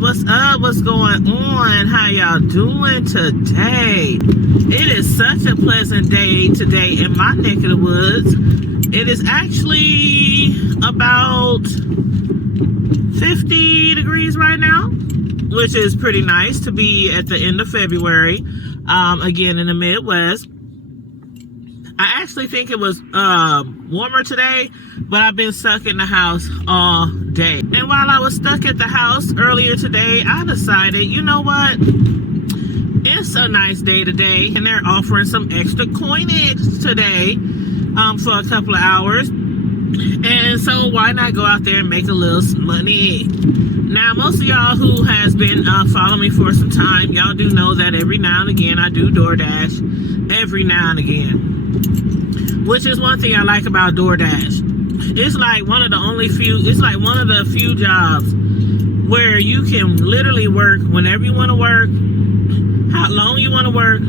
What's up? What's going on? How y'all doing today? It is such a pleasant day today in my neck of the woods. It is actually about 50 degrees right now, which is pretty nice to be at the end of February. Again, in the Midwest. I actually think it was warmer today, but I've been stuck in the house all day. And while I was stuck at the house earlier today, I decided, you know what? It's a nice day today, and they're offering some extra coinage today for a couple of hours. And so why not go out there and make a little money? Now, most of y'all who has been following me for some time, y'all do know that every now and again I do DoorDash. Every now and again. Which is one thing I like about DoorDash. It's like one of the few jobs where you can literally work whenever you want to work, how long you want to work,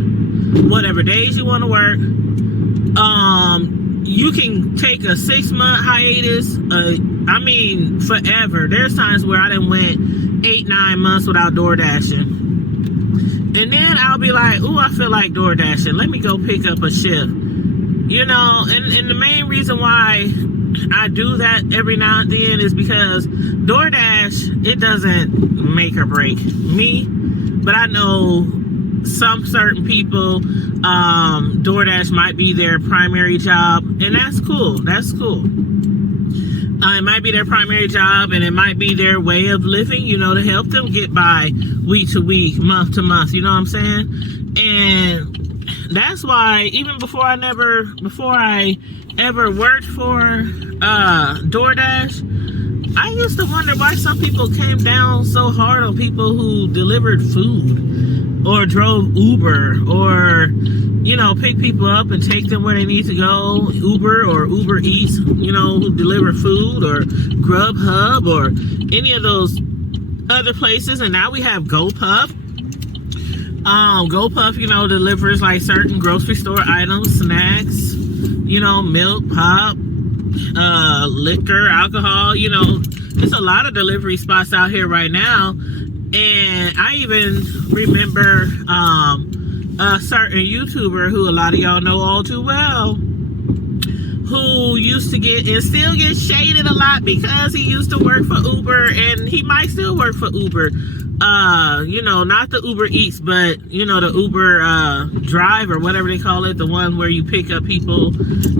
whatever days you want to work. You can take a 6-month hiatus. Forever. There's times where I done went 8-9 months without DoorDashing. And then I'll be like, ooh, I feel like DoorDashing. Let me go pick up a shift. You know, and the main reason why I do that every now and then is because DoorDash, it doesn't make or break me. But I know some certain people, DoorDash might be their primary job. And that's cool. That's cool. It might be their primary job, and it might be their way of living, you know, to help them get by week to week, month to month, you know what I'm saying? And that's why even before I ever worked for DoorDash, I used to wonder why some people came down so hard on people who delivered food or drove Uber or, you know, pick people up and take them where they need to go. Uber or Uber Eats, you know, who deliver food, or Grubhub or any of those other places. And now we have GoPuff. GoPuff, you know, delivers like certain grocery store items, snacks, you know, milk, pop, liquor, alcohol, you know. There's a lot of delivery spots out here right now. And I even remember a certain YouTuber who a lot of y'all know all too well, who used to get and still get shaded a lot because he used to work for Uber, and he might still work for Uber. You know, not the Uber Eats, but, you know, the Uber Drive or whatever they call it, the one where you pick up people,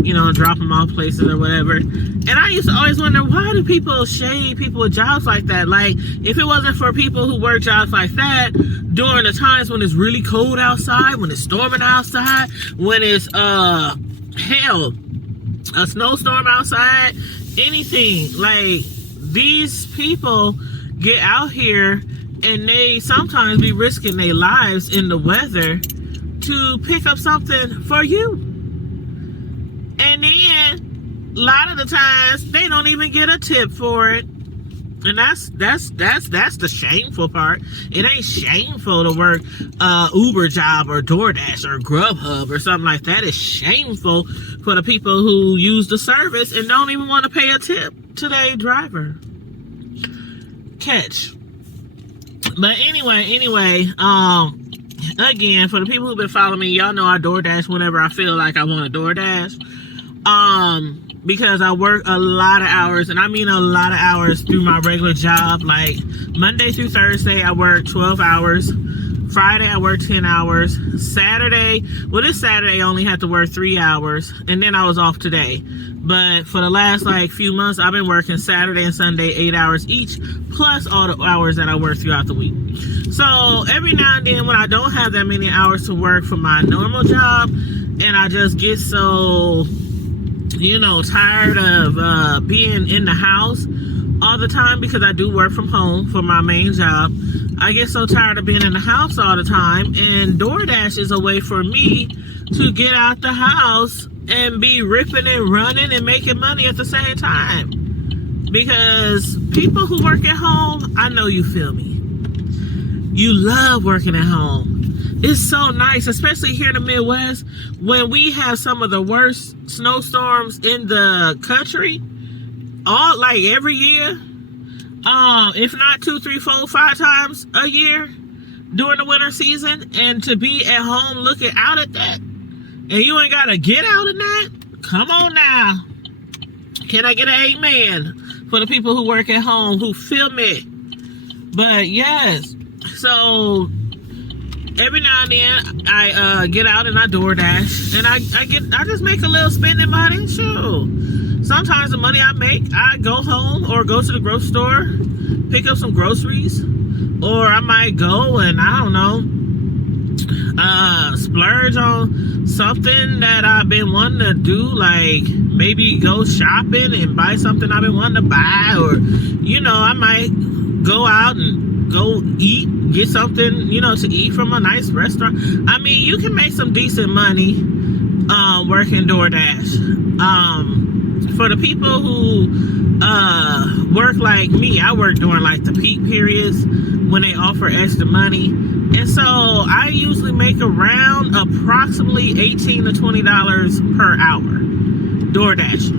you know, and drop them off places or whatever. And I used to always wonder, why do people shade people with jobs like that? Like, if it wasn't for people who work jobs like that during the times when it's really cold outside, when it's storming outside, when it's a snowstorm outside, anything, like, these people get out here and they sometimes be risking their lives in the weather to pick up something for you. And then a lot of the times they don't even get a tip for it. And that's the shameful part. It ain't shameful to work Uber job or DoorDash or Grubhub or something like that. It's shameful for the people who use the service and don't even want to pay a tip to their driver. Catch. But anyway, again, for the people who've been following me, y'all know I DoorDash whenever I feel like I want to DoorDash. Because I work a lot of hours, and I mean a lot of hours through my regular job. Like Monday through Thursday, I work 12 hours. Friday, I work 10 hours. Saturday, well, this Saturday I only had to work 3 hours, and then I was off today. But for the last few months, I've been working Saturday and Sunday 8 hours each, plus all the hours that I work throughout the week. So every now and then when I don't have that many hours to work for my normal job, and I just get so, you know, tired of being in the house all the time, because I do work from home for my main job. I get so tired of being in the house all the time, and DoorDash is a way for me to get out the house and be ripping and running and making money at the same time. Because people who work at home, I know you feel me. You love working at home. It's so nice, especially here in the Midwest, when we have some of the worst snowstorms in the country, all like every year. if not 2, 3, 4, 5 times a year during the winter season, and to be at home looking out at that, and you ain't gotta get out in that. Come on now. Can I get an amen for the people who work at home who feel me? But yes, so every now and then I get out and I DoorDash, and I just make a little spending money. Sure. Sometimes the money I make, I go home or go to the grocery store, pick up some groceries, or I might go and I don't know, splurge on something that I've been wanting to do, like maybe go shopping and buy something I've been wanting to buy, or I might go out and go eat, get something to eat from a nice restaurant. I mean, you can make some decent money working DoorDash. For the people who work like me, I work during like the peak periods when they offer extra money, and so I usually make around approximately $18 to $20 per hour DoorDash,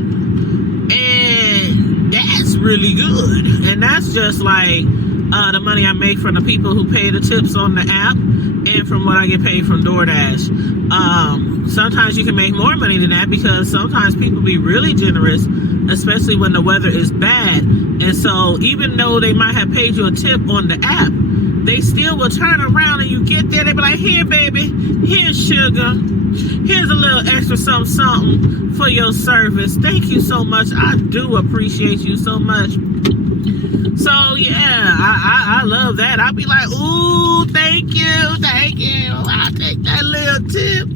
and that's really good. And that's just like the money I make from the people who pay the tips on the app, and from what I get paid from DoorDash. Sometimes you can make more money than that, because sometimes people be really generous, especially when the weather is bad. And so even though they might have paid you a tip on the app, they still will turn around and you get there, they be like, here baby, here's sugar, here's a little extra something for your service. Thank you so much. I do appreciate you so much. So yeah, I love that. I'll be like, ooh, thank you. I'll take that little tip.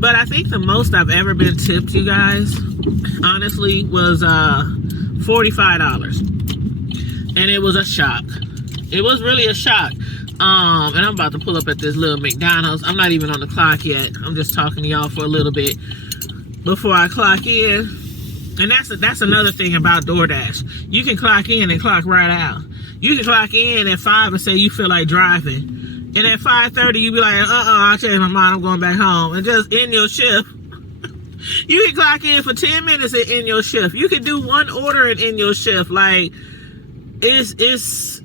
But I think the most I've ever been tipped, you guys, honestly, was $45. And it was a shock. It was really a shock. And I'm about to pull up at this little McDonald's. I'm not even on the clock yet. I'm just talking to y'all for a little bit before I clock in. And that's another thing about DoorDash. You can clock in and clock right out. You can clock in at 5 and say you feel like driving. And at 5:30, you be like, I changed my mind, I'm going back home. And just end your shift. You can clock in for 10 minutes and end your shift. You can do one order and end your shift. Like, it's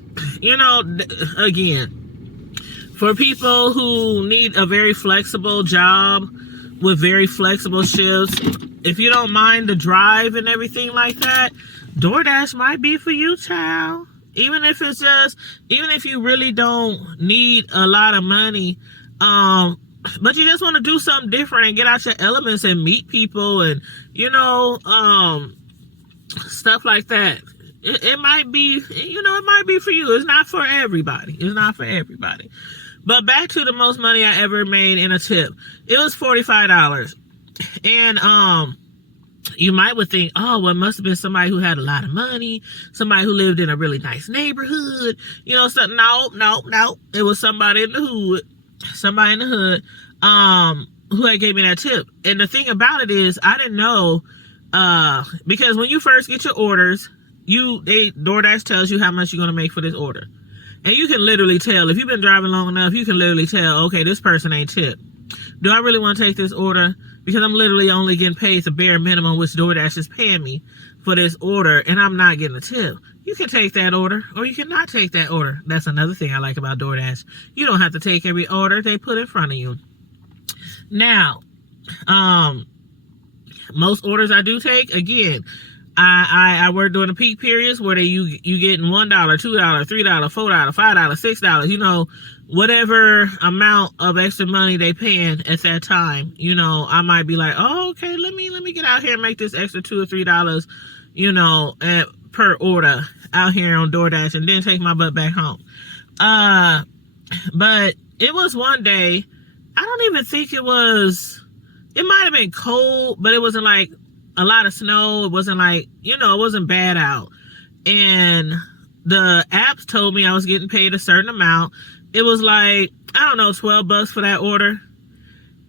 again, for people who need a very flexible job with very flexible shifts, if you don't mind the drive and everything like that, DoorDash might be for you, child. Even if you really don't need a lot of money, but you just want to do something different and get out your elements and meet people and, stuff like that. It might be, it might be for you. It's not for everybody. But back to the most money I ever made in a tip. It was $45. And, you might would think, oh, well, it must have been somebody who had a lot of money, somebody who lived in a really nice neighborhood, something. No. It was somebody in the hood, who had gave me that tip. And the thing about it is, I didn't know, because when you first get your orders, DoorDash tells you how much you're going to make for this order. And you can literally tell, if you've been driving long enough, you can literally tell, okay, this person ain't tipped. Do I really want to take this order? Because I'm literally only getting paid the bare minimum, which DoorDash is paying me for this order, and I'm not getting a tip. You can take that order, or you cannot take that order. That's another thing I like about DoorDash. You don't have to take every order they put in front of you. Now, most orders I do take, again, I work during the peak periods where you getting $1, $2, $3, $4, $5, $6, whatever amount of extra money they paying at that time. I might be like, oh, okay, let me get out here and make this extra $2 or $3, per order out here on DoorDash, and then take my butt back home. But it was one day, I don't even think it might have been cold, but it wasn't like a lot of snow. It wasn't like, it wasn't bad out. And the apps told me I was getting paid a certain amount. It was like, I don't know, $12 for that order.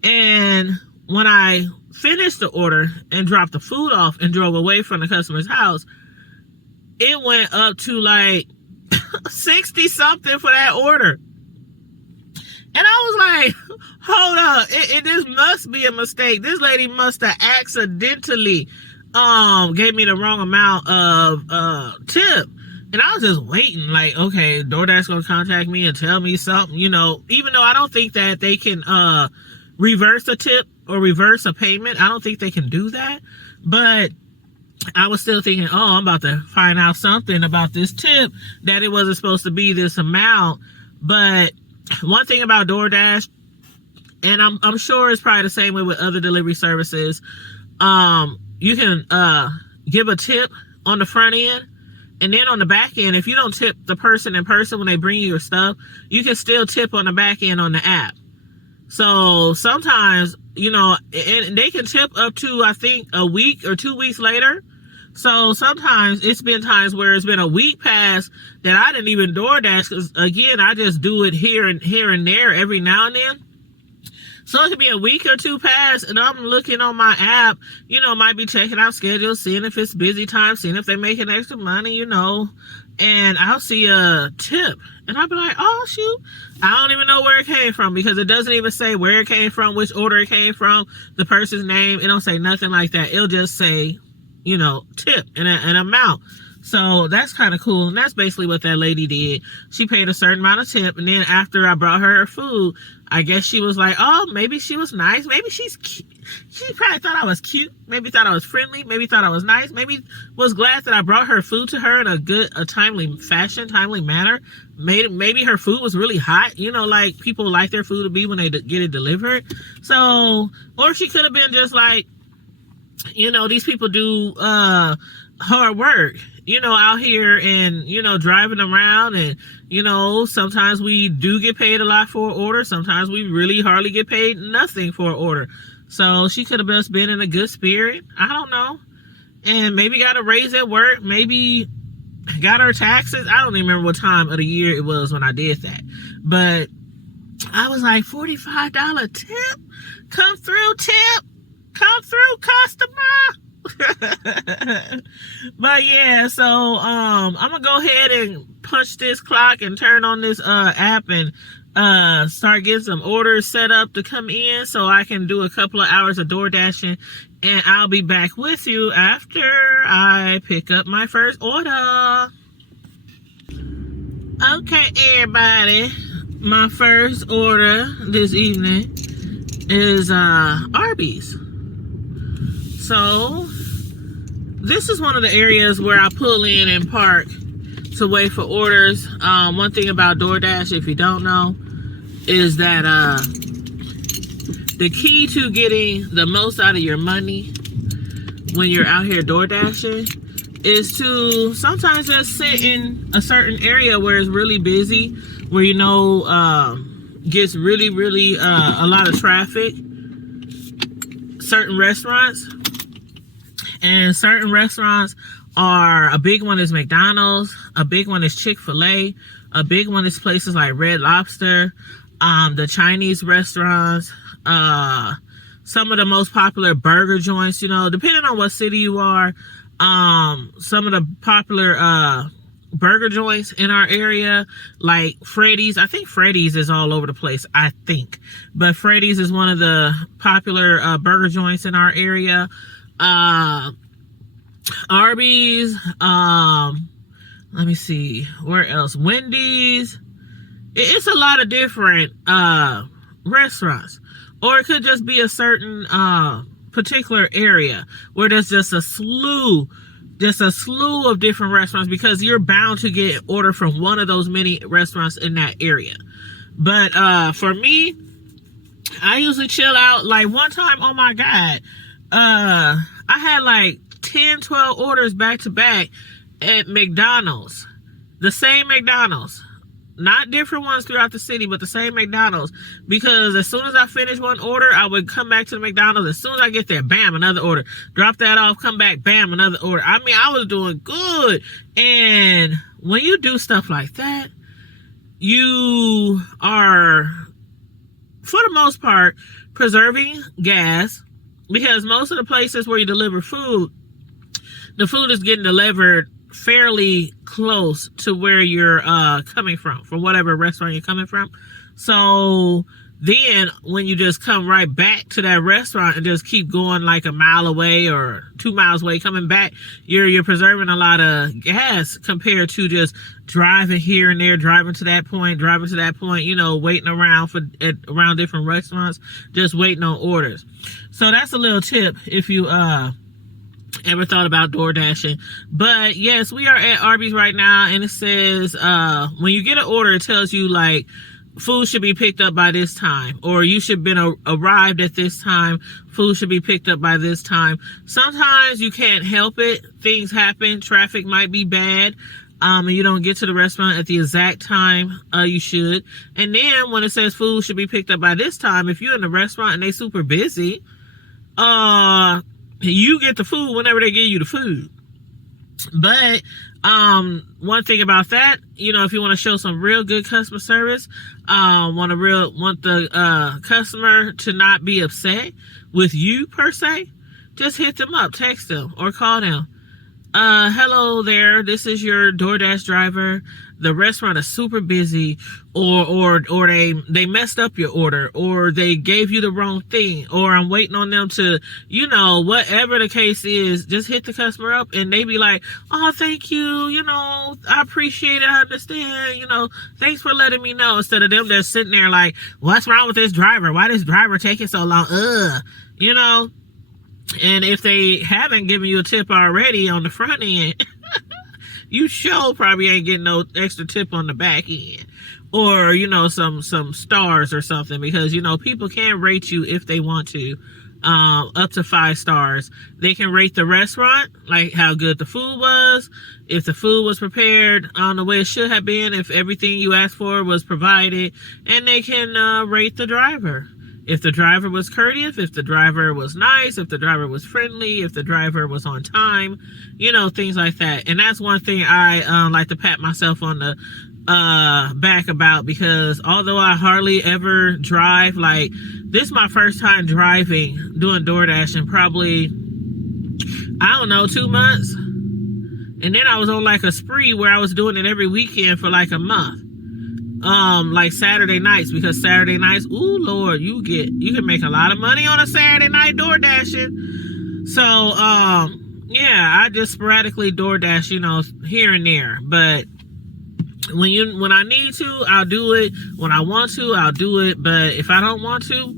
And when I finished the order and dropped the food off and drove away from the customer's house, it went up to like 60 something for that order. And I was like, hold up, this must be a mistake. This lady must have accidentally gave me the wrong amount of tip. And I was just waiting, like, okay, DoorDash gonna contact me and tell me something, you know, even though I don't think that they can reverse a tip or reverse a payment. I don't think they can do that. But I was still thinking, oh, I'm about to find out something about this tip, that it wasn't supposed to be this amount. But one thing about DoorDash, and I'm sure it's probably the same way with other delivery services, you can give a tip on the front end, and then on the back end, if you don't tip the person in person when they bring you your stuff, you can still tip on the back end on the app. So sometimes, you know, and they can tip up to, I think, a week or 2 weeks later. So sometimes it's been times where it's been a week past that I didn't even DoorDash, because again, I just do it here and there every now and then. So it could be a week or two past, and I'm looking on my app, you know, might be checking out schedules, seeing if it's busy time, seeing if they're making extra money, you know, and I'll see a tip, and I'll be like, oh, shoot, I don't even know where it came from, because it doesn't even say where it came from, which order it came from, the person's name. It don't say nothing like that. It'll just say, you know, tip and an amount. So that's kind of cool. And that's basically what that lady did. She paid a certain amount of tip. And then after I brought her food, I guess she was like, oh, maybe she was nice. Maybe she's cute. She probably thought I was cute. Maybe thought I was friendly. Maybe thought I was nice. Maybe was glad that I brought her food to her in a timely fashion, timely manner. Maybe her food was really hot. You know, like people like their food to be when they get it delivered. So, or she could have been just like, you know, these people do hard work, you know, out here and, you know, driving around, and, you know, sometimes we do get paid a lot for an order. Sometimes we really hardly get paid nothing for an order. So she could have just been in a good spirit. I don't know. And maybe got a raise at work. Maybe got her taxes. I don't even remember what time of the year it was when I did that. But I was like, $45 tip? Come through, tip. Come through, customer. But yeah, so I'm gonna go ahead and punch this clock and turn on this app and start getting some orders set up to come in, so I can do a couple of hours of door dashing, and I'll be back with you after I pick up my first order. Okay, everybody, my first order this evening is Arby's. So this is one of the areas where I pull in and park to wait for orders. One thing about DoorDash, if you don't know, is that the key to getting the most out of your money when you're out here door dashing is to sometimes just sit in a certain area where it's really busy, where you know gets really a lot of traffic. Certain restaurants, and certain restaurants are, a big one is McDonald's, a big one is Chick-fil-A, a big one is places like Red Lobster, the Chinese restaurants, some of the most popular burger joints, you know, depending on what city you are. Some of the popular burger joints in our area, like Freddy's. I think Freddy's is all over the place, I think, but Freddy's is one of the popular burger joints in our area. Arby's, let me see, where else? Wendy's. It's a lot of different restaurants, or it could just be a certain particular area where there's just a slew of different restaurants, because you're bound to get order from one of those many restaurants in that area. But for me, I usually chill out. Like one time, oh my God, I had like 10, 12 orders back to back at McDonald's. The same McDonald's. Not different ones throughout the city, but the same McDonald's. Because as soon as I finish one order, I would come back to the McDonald's. As soon as I get there, bam, another order. Drop that off, come back, bam, another order. I mean, I was doing good. And when you do stuff like that, you are, for the most part, preserving gas. Because most of the places where you deliver food, the food is getting delivered fairly close to where you're coming from whatever restaurant you're coming from. So Then when you just come right back to that restaurant and just keep going like a mile away or 2 miles away, coming back, you're preserving a lot of gas compared to just driving here and there, driving to that point, you know, waiting around around different restaurants, just waiting on orders. So that's a little tip if you ever thought about door dashing. But yes, we are at Arby's right now, and it says when you get an order, it tells you like food should be picked up by this time, or you should have been arrived at this time. Food should be picked up by this time. Sometimes you can't help it. Things happen. Traffic might be bad. And you don't get to the restaurant at the exact time you should. And then when it says food should be picked up by this time, if you're in the restaurant and they super busy, you get the food whenever they give you the food. But one thing about that, you know, if you want to show some real good customer service, want the customer to not be upset with you per se, just hit them up, text them, or call them. Hello there, this is your DoorDash driver. The restaurant is super busy, or they messed up your order, or they gave you the wrong thing, or I'm waiting on them to, you know, whatever the case is, just hit the customer up and they be like, oh, thank you, you know, I appreciate it, I understand, you know, thanks for letting me know, instead of them just sitting there like, what's wrong with this driver? Why this driver taking so long? You know. And if they haven't given you a tip already on the front end, you sure probably ain't getting no extra tip on the back end, or, you know, some stars or something, because, you know, people can rate you if they want to, up to 5 stars. They can rate the restaurant, like how good the food was, if the food was prepared the way it should have been, if everything you asked for was provided, and they can rate the driver. If the driver was courteous, if the driver was nice, if the driver was friendly, if the driver was on time, you know, things like that. And that's one thing I like to pat myself on the back about, because although I hardly ever drive, like, this is my first time driving, doing DoorDash in probably, I don't know, 2 months. And then I was on like a spree where I was doing it every weekend for like a month. Like Saturday nights, because Saturday nights, ooh Lord, you can make a lot of money on a Saturday night door dashing. So yeah, I just sporadically DoorDash, you know, here and there. But when I need to, I'll do it. When I want to, I'll do it. But if I don't want to,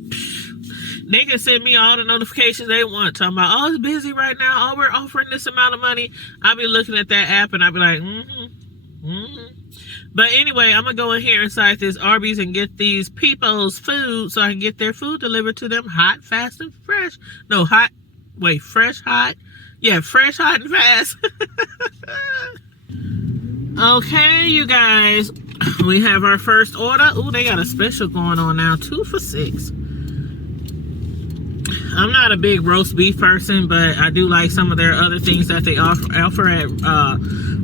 they can send me all the notifications they want, talking about, oh, it's busy right now, oh, we're offering this amount of money. I'll be looking at that app and I'll be like, But anyway, I'm gonna go in here inside this Arby's and get these people's food so I can get their food delivered to them hot, fast, and fresh. No, hot. Wait, fresh, hot. Yeah, fresh, hot, and fast. Okay, you guys. We have our first order. Ooh, they got a special going on now. 2 for $6. I'm not a big roast beef person, but I do like some of their other things that they offer at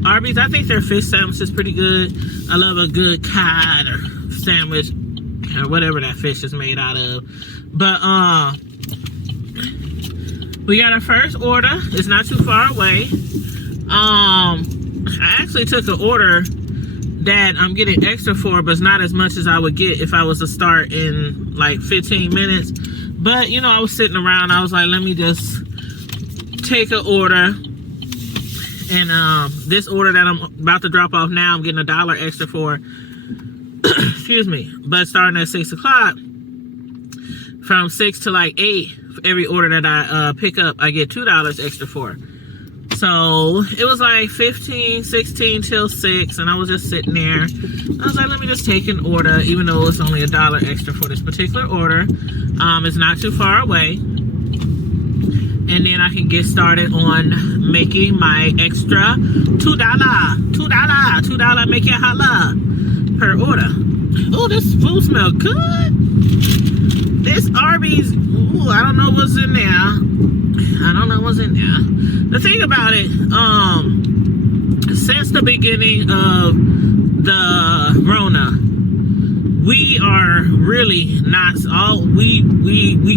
Arby's. I think their fish sandwich is pretty good. I love a good cod or sandwich or whatever that fish is made out of. But we got our first order. It's not too far away. I actually took an order that I'm getting extra for, but it's not as much as I would get if I was to start in like 15 minutes. But, you know, I was sitting around. I was like, let me just take an order. And this order that I'm about to drop off now, I'm getting $1 extra for. Excuse me. But starting at 6 o'clock, from 6 to like 8, for every order that I pick up, I get $2 extra for. So it was like 15, 16 till 6, and I was just sitting there. I was like, let me just take an order, even though it's only $1 extra for this particular order. It's not too far away. And then I can get started on making my extra $2 make it holla per order. Oh, this food smells good. This Arby's, ooh, I don't know what's in there. The thing about it, since the beginning of the Rona, we are are really not all. We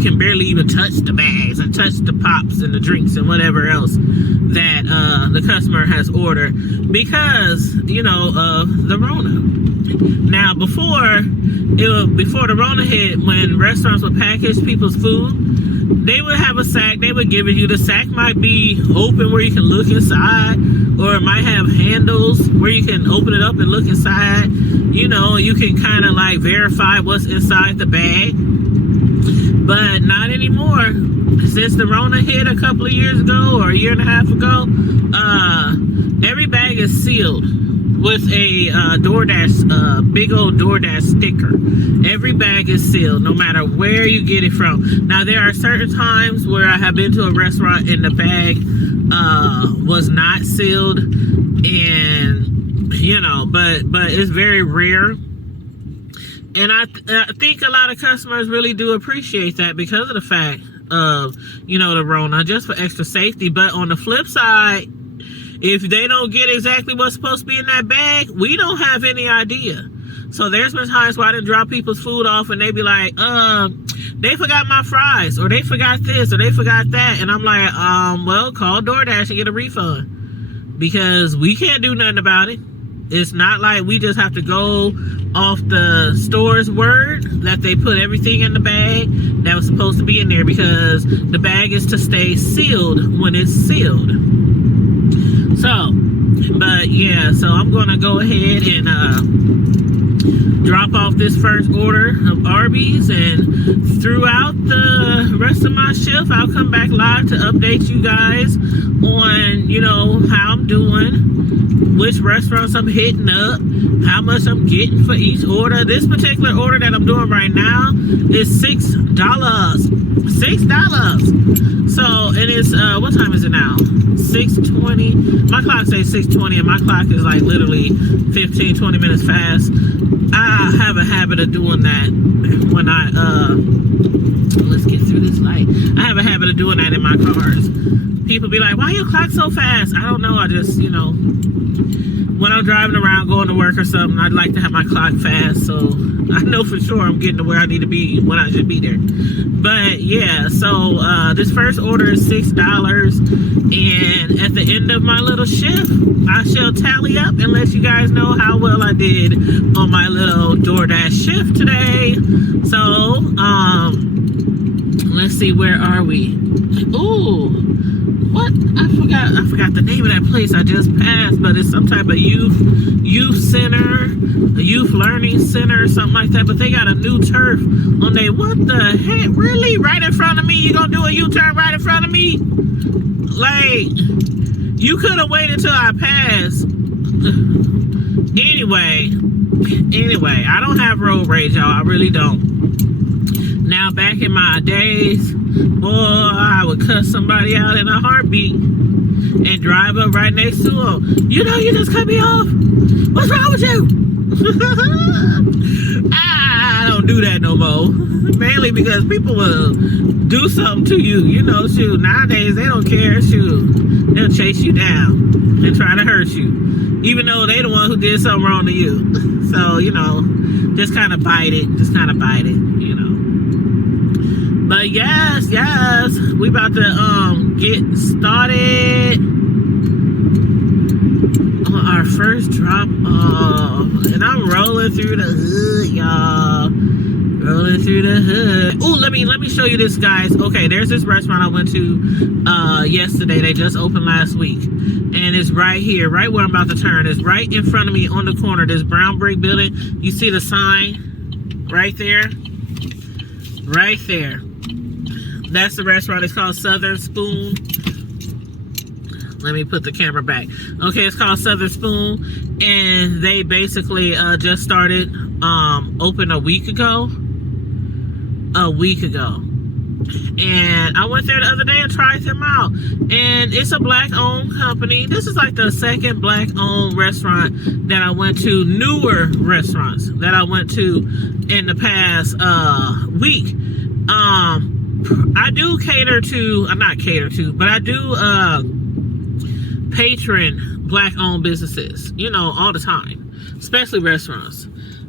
can barely even touch the bags and touch the pops and the drinks and whatever else that the customer has ordered because, you know, of the Rona. Now, before the Rona hit, when restaurants would package people's food, they would have a sack. They would give it you. The sack might be open where you can look inside, or it might have handles where you can open it up and look inside. You know, you can kind of like verify what's inside the bag. But not anymore. Since the Rona hit a couple of years ago or a year and a half ago, every bag is sealed with a DoorDash, big old DoorDash sticker. Every bag is sealed, no matter where you get it from. Now, there are certain times where I have been to a restaurant and the bag was not sealed, and you know, but it's very rare. And I think a lot of customers really do appreciate that because of the fact of, you know, the Rona, just for extra safety. But on the flip side, if they don't get exactly what's supposed to be in that bag, we don't have any idea. So there's been times where I didn't drop people's food off and they be like, they forgot my fries, or they forgot this, or they forgot that. And I'm like, well, call DoorDash and get a refund, because we can't do nothing about it. It's not like we just have to go off the store's word that they put everything in the bag that was supposed to be in there, because the bag is to stay sealed when it's sealed. So, but yeah, so I'm gonna go ahead and drop off this first order of Arby's, and throughout the rest of my shift, I'll come back live to update you guys on, you know, how I'm doing, which restaurants I'm hitting up, how much I'm getting for each order. This particular order that I'm doing right now is $6. $6. So, and it's, what time is it now? 6:20. My clock says 6:20, and my clock is like literally 15-20 minutes fast. I have a habit of doing that when I, let's get through this light. I have a habit of doing that in my cars. People be like, why your clock so fast? I don't know. I just, you know, when I'm driving around going to work or something, I'd like to have my clock fast, so I know for sure I'm getting to where I need to be when I should be there. But yeah, so this first order is $6, and at the end of my little shift, I shall tally up and let you guys know how well I did on my little DoorDash shift today. So let's see, where are we? Ooh, what? I forgot the name of that place I just passed, but it's some type of youth center, a youth learning center or something like that. But they got a new turf on there. What the heck? Really? Right in front of me? You gonna do a U-turn right in front of me? Like, you could have waited till I passed. Anyway, I don't have road rage, y'all. I really don't. Now, back in my days, boy, I would cuss somebody out in a heartbeat and drive up right next to them. You know, you just cut me off. What's wrong with you? I don't do that no more. Mainly because people will do something to you. You know, shoot, nowadays they don't care. Shoot, they'll chase you down and try to hurt you, even though they the one who did something wrong to you. So, you know, just kind of bite it. You know. But yes, we about to get started on our first drop off, and I'm rolling through the hood, y'all. Rolling through the hood. Ooh, let me show you this, guys. Okay, there's this restaurant I went to yesterday. They just opened last week, and it's right here, right where I'm about to turn. It's right in front of me on the corner. This brown brick building. You see the sign right there? Right there. That's the restaurant. It's called Southern Spoon. Let me put the camera back. Okay, it's called Southern Spoon, and they basically just started open a week ago. And I went there the other day and tried them out, and it's a black-owned company. This is like the second black-owned restaurant that I went to, newer restaurants that I went to in the past week. I do but I do patron black-owned businesses, you know, all the time, especially restaurants.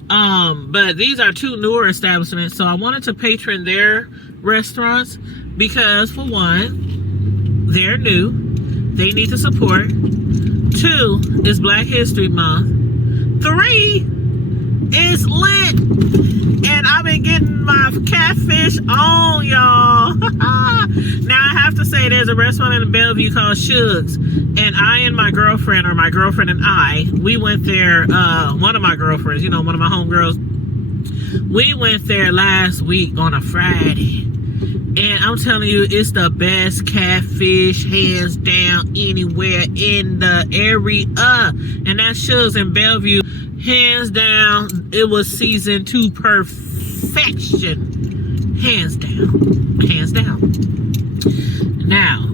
But these are two newer establishments, so I wanted to patron their restaurants because, for one, they're new. They need the support. 2, it's Black History Month. 3, it's lit. And I've been getting my catfish on, y'all. Now, I have to say, there's a restaurant in Bellevue called Shug's. And I and my girlfriend, or my girlfriend and I, we went there, one of my girlfriends, you know, one of my homegirls, we went there last week on a Friday. And I'm telling you, it's the best catfish, hands down, anywhere in the area. And that's Shug's in Bellevue. Hands down, it was seasoned to perfection. Hands down. Hands down. Now,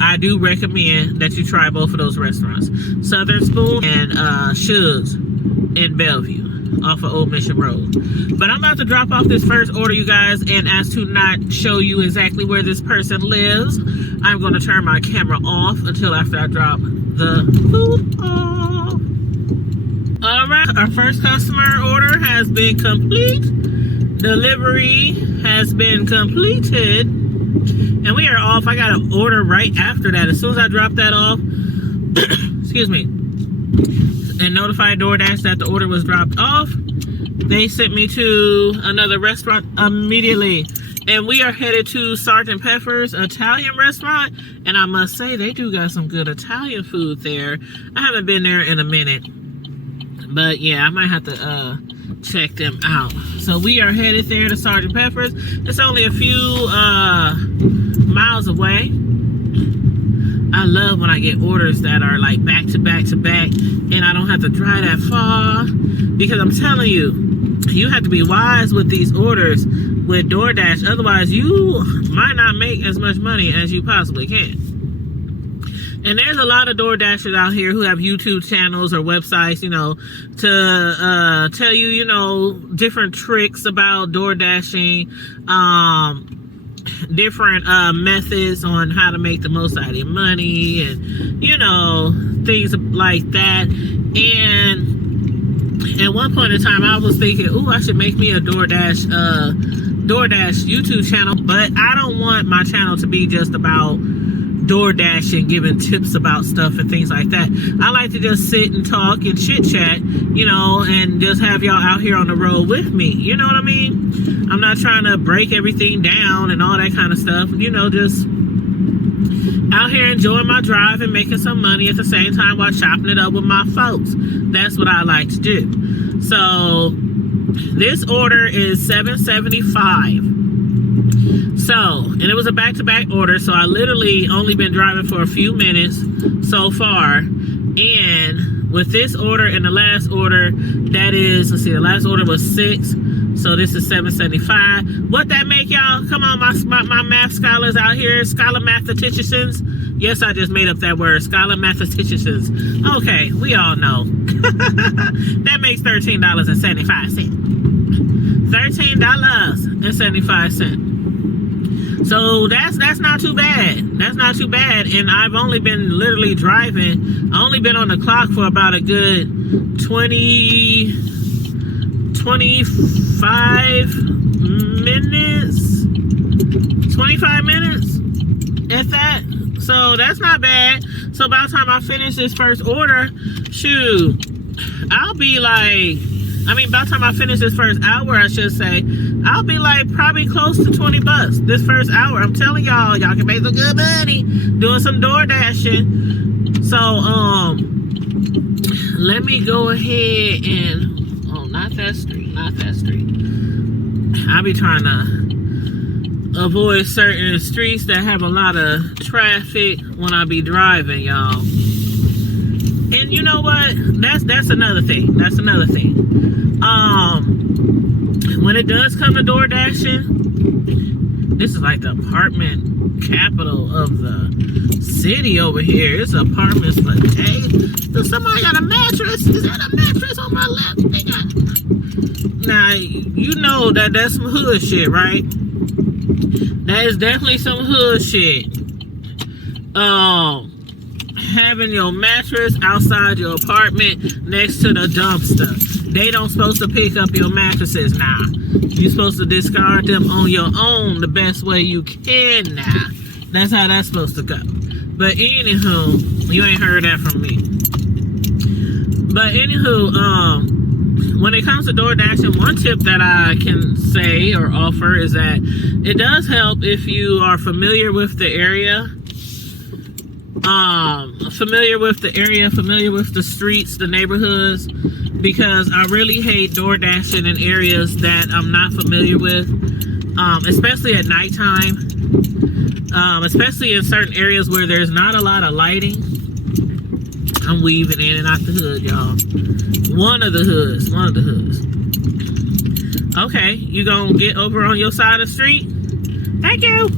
I do recommend that you try both of those restaurants. Southern Spoon and Shug's in Bellevue off of Old Mission Road. But I'm about to drop off this first order, you guys, and as to not show you exactly where this person lives, I'm going to turn my camera off until after I drop the food off. Alright, our first customer order has been complete. Delivery has been completed. And we are off. I got an order right after that. As soon as I drop that off, excuse me, and notified DoorDash that the order was dropped off, they sent me to another restaurant immediately. And we are headed to Sergeant Pepper's Italian restaurant. And I must say, they do got some good Italian food there. I haven't been there in a minute. But yeah, I might have to check them out. So we are headed there to Sergeant Pepper's. It's only a few miles away. I love when I get orders that are like back to back to back and I don't have to drive that far, because I'm telling you, you have to be wise with these orders with DoorDash. Otherwise, you might not make as much money as you possibly can. And there's a lot of DoorDashers out here who have YouTube channels or websites, you know, to tell you, you know, different tricks about DoorDashing, different methods on how to make the most out of your money, and, you know, things like that. And at one point in time, I was thinking, ooh, I should make me a DoorDash YouTube channel, but I don't want my channel to be just about DoorDash and giving tips about stuff and things like that. I like to just sit and talk and chit chat, you know, and just have y'all out here on the road with me. You know what I mean? I'm not trying to break everything down and all that kind of stuff. You know, just out here enjoying my drive and making some money at the same time while chopping it up with my folks. That's what I like to do. So this order is $7.75. So, and it was a back-to-back order, so I literally only been driving for a few minutes so far. And with this order and the last order, that is, let's see, the last order was 6, so this is $7.75. What that make, y'all? Come on, my math scholars out here, scholar mathematicians. Yes, I just made up that word, scholar mathematicians. Okay, we all know. That makes $13.75. $13.75. So that's not too bad. That's not too bad. And I've only been literally driving. I only been on the clock for about a good 25 minutes. 25 minutes at that. So that's not bad. So by the time I finish this first order, shoot, I'll be like, by the time I finish this first hour, I should say, I'll be like probably close to $20 this first hour. I'm telling y'all, y'all can make some good money doing some door dashing. So, let me go ahead and, oh, not that street. I'll be trying to avoid certain streets that have a lot of traffic when I be driving, y'all. And you know what? That's another thing. That's another thing. When it does come to door dashing, this is like the apartment capital of the city over here. It's apartments for days. Does somebody got a mattress? Is that a mattress on my lap? They got... Now, you know that's some hood shit, right? That is definitely some hood shit. Having your mattress outside your apartment next to the dumpster. They don't supposed to pick up your mattresses now. You're supposed to discard them on your own the best way you can now. That's how that's supposed to go. But anywho, you ain't heard that from me. But anywho, when it comes to DoorDash, one tip that I can say or offer is that it does help if you are familiar with the area. Familiar with the streets, the neighborhoods, because I really hate DoorDashing in areas that I'm not familiar with, especially at nighttime, especially in certain areas where there's not a lot of lighting. I'm weaving in and out the hood, y'all. One of the hoods. Okay, you gonna get over on your side of the street? Thank you.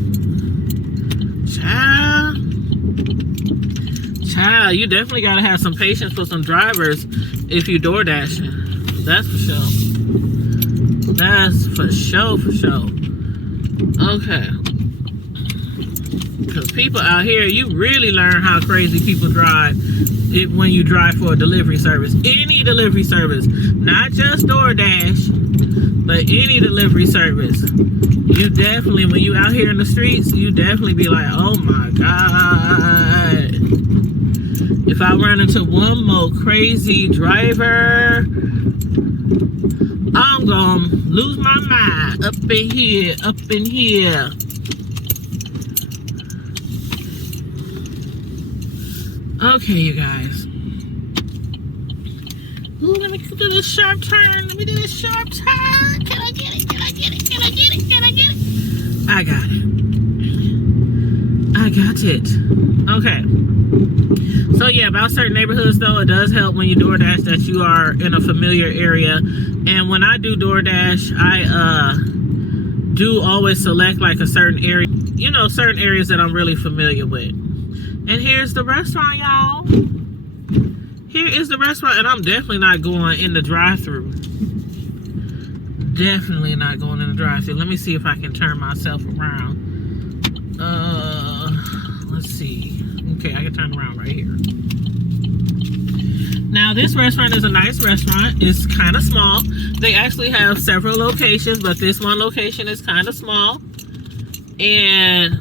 Child, you definitely gotta have some patience for some drivers if you door dashing. That's for sure. That's for sure. Okay. Because people out here, you really learn how crazy people drive when you drive for a delivery service. Any delivery service, not just DoorDash, but any delivery service. You definitely, when you out here in the streets, you definitely be like, oh my God. If I run into one more crazy driver, I'm gonna lose my mind up in here. Okay, you guys. Ooh, let me do this sharp turn. Can I get it? I got it. Okay. So yeah, about certain neighborhoods though, it does help when you DoorDash that you are in a familiar area. And when I do DoorDash, I do always select like a certain area, you know, certain areas that I'm really familiar with. And here's the restaurant, y'all. Here is the restaurant, and I'm definitely not going in the drive-thru. Definitely not going in the drive-thru. Let me see if I can turn myself around. Let's see. Okay, I can turn around right here. Now, this restaurant is a nice restaurant. It's kind of small. They actually have several locations, but this one location is kind of small. And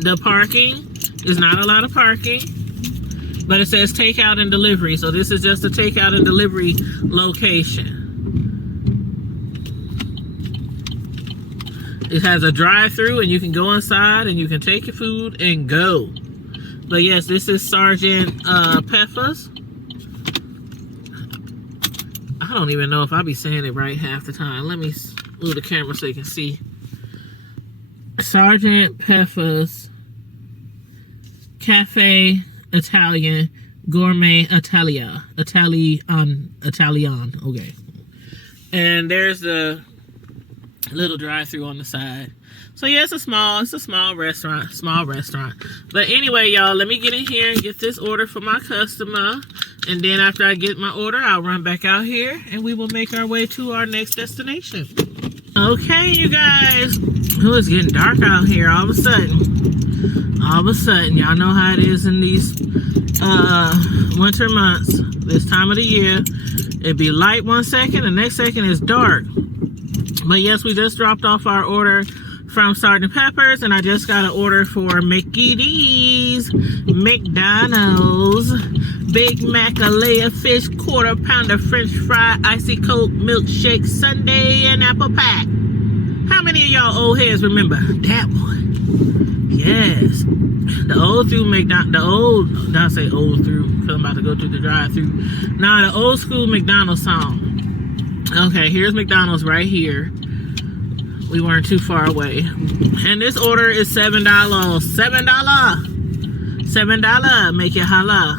the parking is not a lot of parking, but it says takeout and delivery. So this is just a takeout and delivery location. It has a drive-through and you can go inside and you can take your food and go. But yes, this is Sergeant Pepper's. I don't even know if I be saying it right half the time. Let me move the camera so you can see. Sergeant Pepper's Cafe Italian Gourmet Italian. Okay. And there's the little drive-through on the side. So yeah, it's a small restaurant. But anyway, y'all, let me get in here and get this order for my customer. And then after I get my order, I'll run back out here and we will make our way to our next destination. Okay, you guys. Oh, it's getting dark out here all of a sudden, y'all know how it is in these winter months, this time of the year. It'd be light one second, the next second is dark. But yes, we just dropped off our order from Sergeant Pepper's, and I just got an order for McD's, McDonald's, Big Mac, a layer fish, quarter pounder, French fry, icy coke, milkshake, sundae, and apple pie. How many of y'all old heads remember that one? Yes. The old school McDonald's song. Okay, here's McDonald's right here. We weren't too far away. And this order is $7. $7. Make it holla.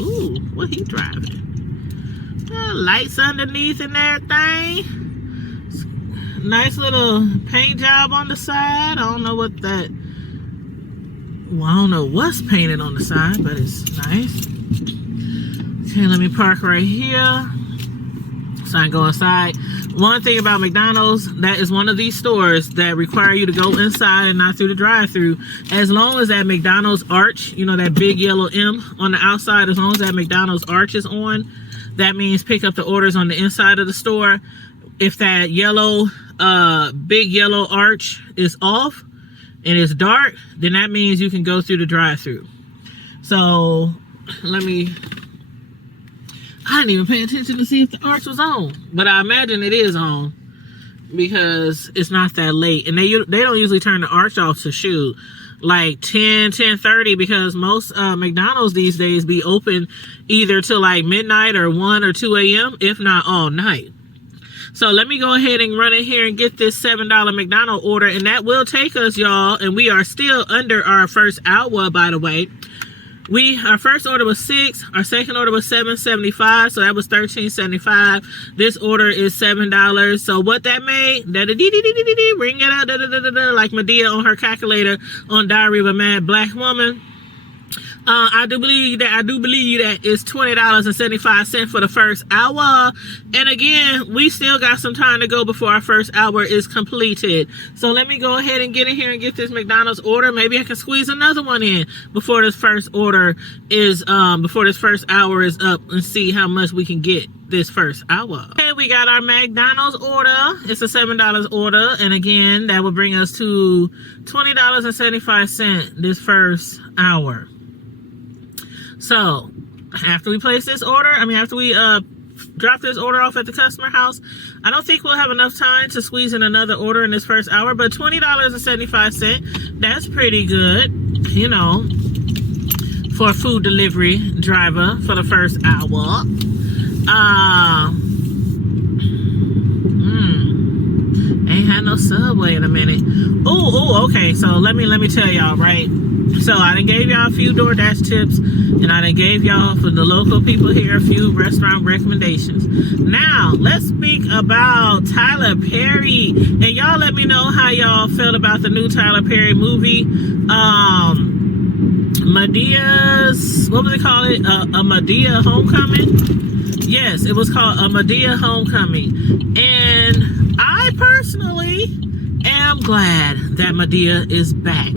Ooh, what he driving? Lights underneath and everything. Nice little paint job on the side. I don't know what that... Well, I don't know what's painted on the side, but it's nice. Okay, let me park right here. So I go inside. One thing about McDonald's, that is one of these stores that require you to go inside and not through the drive-thru. As long as that McDonald's arch, you know, that big yellow M on the outside, as long as that McDonald's arch is on, that means pick up the orders on the inside of the store. If that yellow, big yellow arch is off and it's dark, then that means you can go through the drive-thru. So I didn't even pay attention to see if the arch was on, but I imagine it is on because it's not that late. And they don't usually turn the arch off to shoot like 10:30 because most McDonald's these days be open either till like midnight or 1 or 2 a.m. if not all night. So let me go ahead and run in here and get this $7 McDonald's order, and that will take us, y'all, and we are still under our first hour, by the way. Our first order was $6, our second order was $7.75, so that was $13.75. This order is $7. So what that made, ring it out, like Medea on her calculator on Diary of a Mad Black Woman. I do believe that it's $20.75 for the first hour. And again, we still got some time to go before our first hour is completed. So let me go ahead and get in here and get this McDonald's order. Maybe I can squeeze another one in before this first order is before this first hour is up, and see how much we can get this first hour. Okay, we got our McDonald's order. It's a $7 order, and again, that will bring us to $20.75 this first hour. So after we place this order, after we drop this order off at the customer house, I don't think we'll have enough time to squeeze in another order in this first hour, but $20.75, that's pretty good, you know, for a food delivery driver for the first hour. Ain't had no Subway in a minute. Okay, so let me tell y'all, right? So I done gave y'all a few DoorDash tips, and I done gave y'all, for the local people here, a few restaurant recommendations. Now, let's speak about Tyler Perry. And y'all let me know how y'all felt about the new Tyler Perry movie. Medea's, what was it called? A Medea Homecoming? Yes, it was called A Medea Homecoming. And I personally am glad that Medea is back.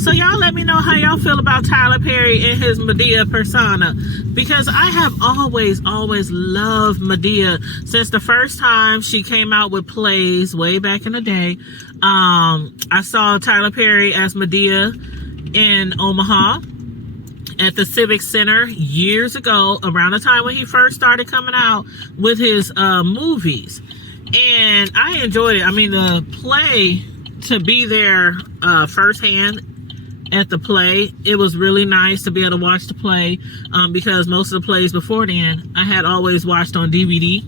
So y'all let me know how y'all feel about Tyler Perry and his Medea persona, because I have always loved Medea since the first time she came out with plays way back in the day. I saw Tyler Perry as Medea in Omaha at the Civic Center years ago, around the time when he first started coming out with his movies. And I enjoyed it. The play, to be there firsthand at the play, it was really nice to be able to watch the play, because most of the plays before then I had always watched on DVD.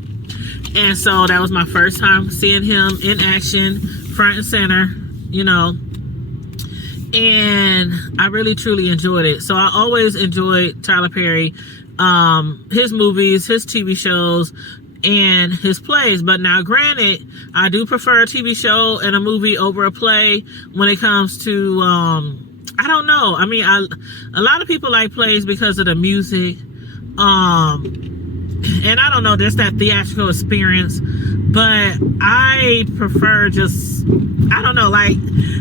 And so that was my first time seeing him in action, front and center, you know. And I really, truly enjoyed it. So I always enjoyed Tyler Perry, his movies, his TV shows, and his plays. But now, granted, I do prefer a TV show and a movie over a play when it comes to, I don't know. A lot of people like plays because of the music. And I don't know, there's that theatrical experience. But I prefer just, I don't know, like,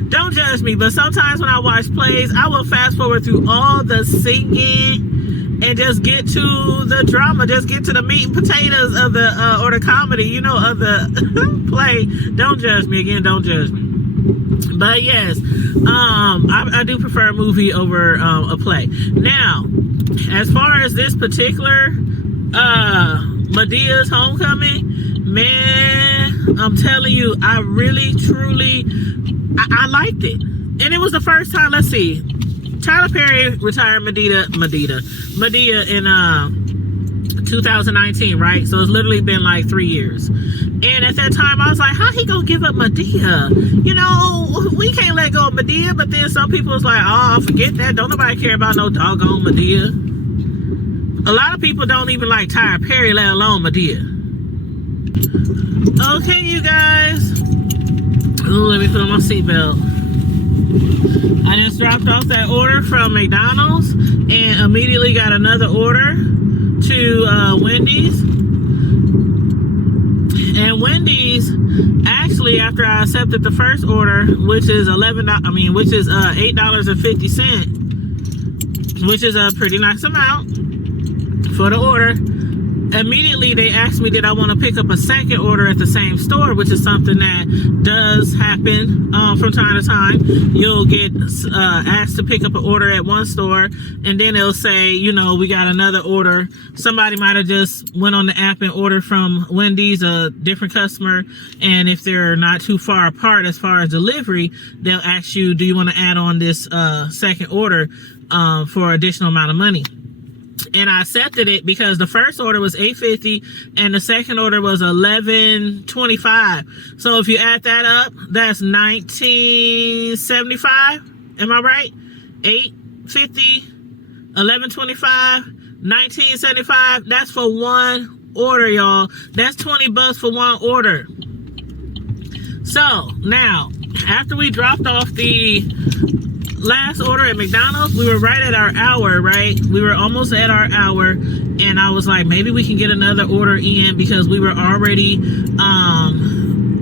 don't judge me, but sometimes when I watch plays, I will fast forward through all the singing and just get to the drama, just get to the meat and potatoes of the, or the comedy, you know, of the play. Don't judge me. Again, don't judge me. But yes, I do prefer a movie over a play. Now, as far as this particular Medea's Homecoming, man, I'm telling you, I really, truly, I liked it. And it was the first time, let's see, Tyler Perry retired Medea in 2019, right? So it's literally been like 3 years. And at that time, I was like, how he gonna give up Medea? You know, we can't let go of Medea. But then some people was like, oh, forget that. Don't nobody care about no doggone Medea. A lot of people don't even like Tyler Perry, let alone Medea. Okay, you guys. Ooh, let me put on my seatbelt. I just dropped off that order from McDonald's and immediately got another order to Wendy's. eventually, after I accepted the first order, which is $8.50, which is a pretty nice amount for the order, immediately they asked me, did I want to pick up a second order at the same store, which is something that does happen from time to time. You'll get asked to pick up an order at one store, and then it'll say, you know, we got another order. Somebody might have just went on the app and ordered from Wendy's, a different customer, and if they're not too far apart as far as delivery, they'll ask you, do you want to add on this second order for additional amount of money? And I accepted it because the first order was $8.50 and the second order was $11.25. So if you add that up, that's $19.75. Am I right? $8.50, $11.25, $19.75. That's for one order, y'all. That's $20 for one order. So now, after we dropped off the last order at McDonald's, we were right at our hour, right? We were almost at our hour, and I was like, maybe we can get another order in, because we were already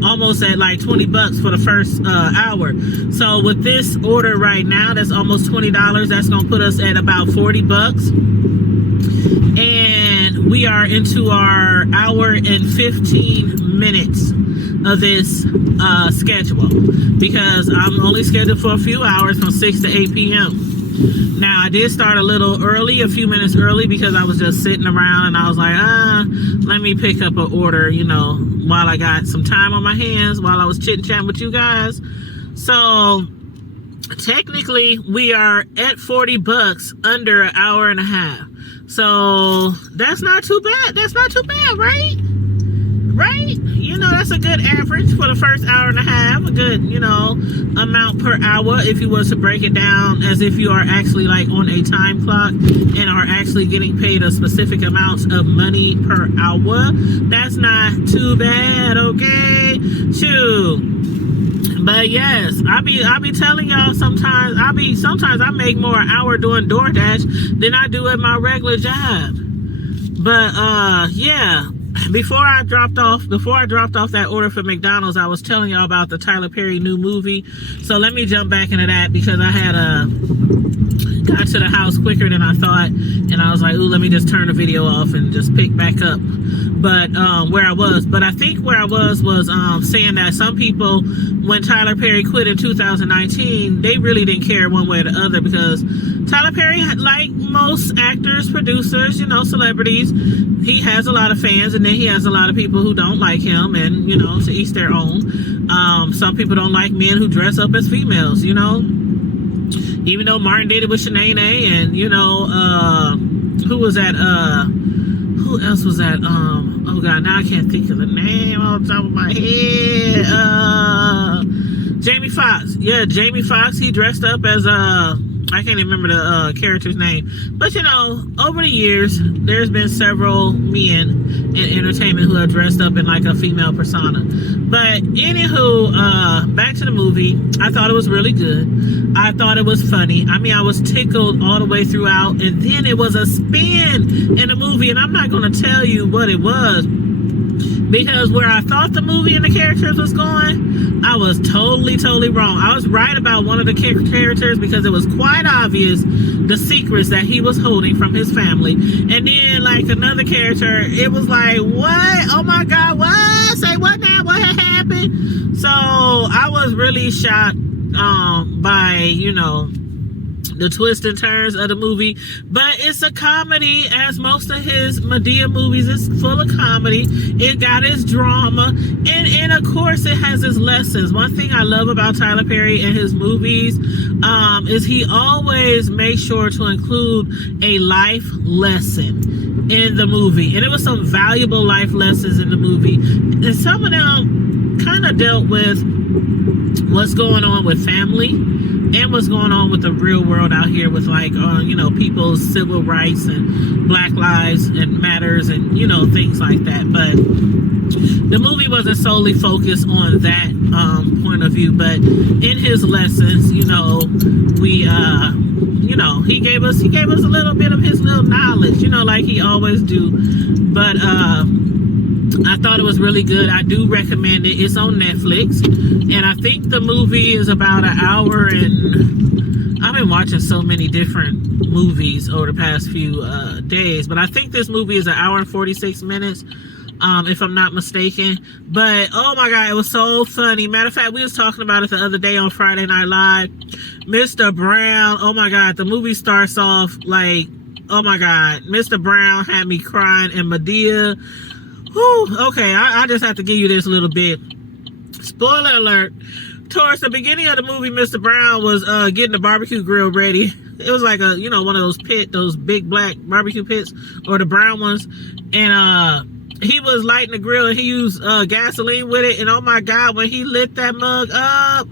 almost at like $20 for the first hour. So with this order right now, that's almost $20. That's gonna put us at about $40, and we are into our hour and 15 minutes of this schedule, because I'm only scheduled for a few hours from 6 to 8 p.m. Now, I did start a little early, a few minutes early, because I was just sitting around and I was like, let me pick up an order, you know, while I got some time on my hands, while I was chit-chatting with you guys. So technically we are at $40 under an hour and a half. So that's not too bad. That's not too bad, right? Right? You know, that's a good average for the first hour and a half. A good, you know, amount per hour, if you was to break it down as if you are actually like on a time clock and are actually getting paid a specific amount of money per hour. That's not too bad, okay? Shoot. But yes, I be telling y'all, sometimes I make more an hour doing DoorDash than I do at my regular job. But yeah. Before I dropped off that order for McDonald's, I was telling y'all about the Tyler Perry new movie. So let me jump back into that, because I had got to the house quicker than I thought, and I was like, ooh, let me just turn the video off and just pick back up. But where I was saying that some people, when Tyler Perry quit in 2019, they really didn't care one way or the other, because Tyler Perry, like most actors, producers, you know, celebrities, he has a lot of fans, and then he has a lot of people who don't like him, and, you know, to each their own. Some people don't like men who dress up as females, you know, even though Martin did it with Shanae, and, you know, who was that, who else was that, oh god, now I can't think of the name off the top of my head. Jamie Foxx. Yeah, Jamie Foxx, he dressed up as I can't even remember the character's name. But, you know, over the years, there's been several men in entertainment who have dressed up in like a female persona. But anywho, back to the movie. I thought it was really good. I thought it was funny. I mean, I was tickled all the way throughout. And then it was a spin in the movie. And I'm not going to tell you what it was, because where I thought the movie and the characters was going, I was totally wrong. I was right about one of the characters, because it was quite obvious the secrets that he was holding from his family. And then, like, another character, it was like, what? Oh my god, what? Say what now? What had happened? So I was really shocked by, you know, the twists and turns of the movie. But it's a comedy, as most of his Madea movies is full of comedy. It got its drama, and of course it has its lessons. One thing I love about Tyler Perry and his movies is he always makes sure to include a life lesson in the movie, and it was some valuable life lessons in the movie, and some of them kind of dealt with what's going on with family and what's going on with the real world out here, with like you know, people's civil rights and Black Lives and Matters, and, you know, things like that. But the movie wasn't solely focused on that point of view, but in his lessons, you know, we you know, he gave us a little bit of his little knowledge, you know, like he always do. But I thought it was really good. I do recommend it. It's on Netflix, and I think the movie is about an hour, and I've been watching so many different movies over the past few days, but I think this movie is an hour and 46 minutes, if I'm not mistaken. But oh my god, it was so funny. Matter of fact, we was talking about it the other day on Friday Night Live. Mr. Brown, oh my god, the movie starts off like, oh my god, Mr. Brown had me crying, and Medea. Whew, okay, I just have to give you this little bit. Spoiler alert. Towards the beginning of the movie, Mr. Brown was getting the barbecue grill ready. It was like a, one of those big black barbecue pits, or the brown ones. And he was lighting the grill, and he used gasoline with it. And oh my god, when he lit that mug up,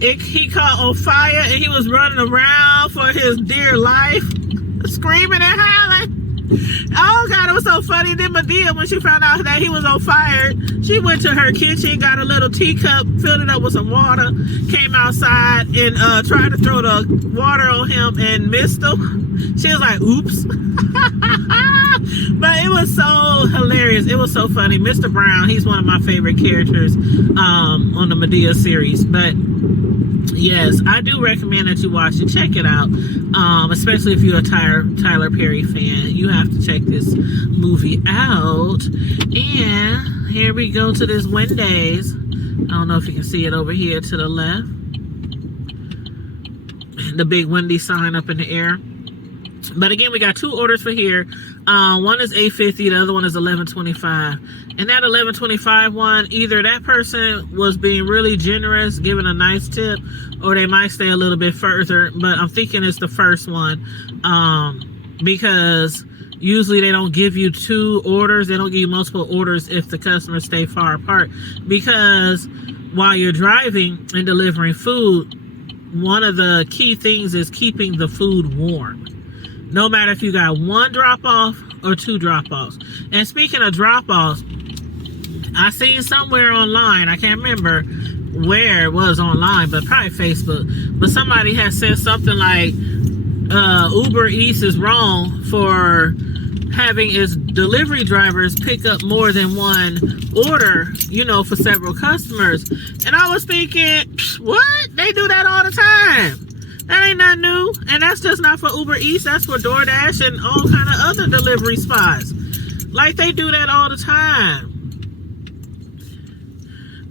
he caught on fire, and he was running around for his dear life, screaming and howling. Oh god, it was so funny. Then Medea, when she found out that he was on fire, she went to her kitchen, got a little teacup, filled it up with some water, came outside and tried to throw the water on him and missed him. She was like, oops. But it was so hilarious. It was so funny. Mr. Brown, he's one of my favorite characters on the Medea series. But yes, I do recommend that you watch it. Check it out. Especially if you're a Tyler Perry fan. You have to check this movie out. And here we go to this Wendy's. I don't know if you can see it over here to the left. The big Wendy's sign up in the air. But again, we got two orders for here. One is $8.50, the other one is $11.25. And that $11.25 one, either that person was being really generous, giving a nice tip, or they might stay a little bit further. But I'm thinking it's the first one, because usually they don't give you two orders. They don't give you multiple orders if the customers stay far apart. Because while you're driving and delivering food, one of the key things is keeping the food warm. No matter if you got one drop-off or two drop-offs. And speaking of drop-offs, I seen somewhere online, I can't remember where it was online, but probably Facebook, but somebody had said something like Uber Eats is wrong for having its delivery drivers pick up more than one order, for several customers. And I was thinking, what? They do that all the time. That ain't nothing new. And that's just not for Uber Eats. That's for DoorDash and all kind of other delivery spots. Like, they do that all the time.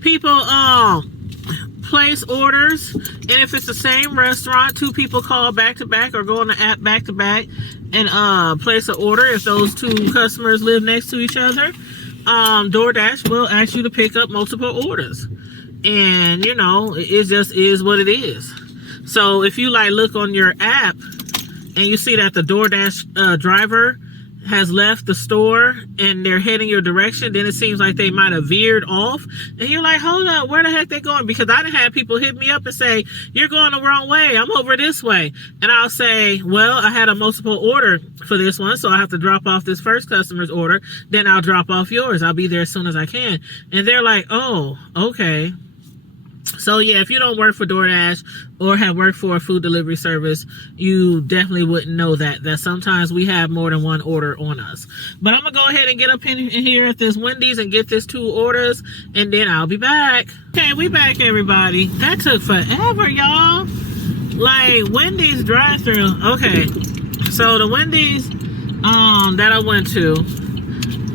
People place orders, and if it's the same restaurant, two people call back to back or go on the app back to back and place an order. If those two customers live next to each other, DoorDash will ask you to pick up multiple orders. And it just is what it is. So if you look on your app and you see that the DoorDash driver has left the store and they're heading your direction, then it seems like they might have veered off. And you're like, hold up, where the heck they going? Because I done had people hit me up and say, you're going the wrong way. I'm over this way. And I'll say, well, I had a multiple order for this one, so I have to drop off this first customer's order. Then I'll drop off yours. I'll be there as soon as I can. And they're like, oh, okay. So yeah, if you don't work for DoorDash or have worked for a food delivery service, you definitely wouldn't know that sometimes we have more than one order on us. But I'm gonna go ahead and get up in here at this Wendy's and get this two orders, and then I'll be back. Okay, we back, everybody. That took forever, y'all. Like, Wendy's drive-thru. Okay, so the Wendy's that I went to,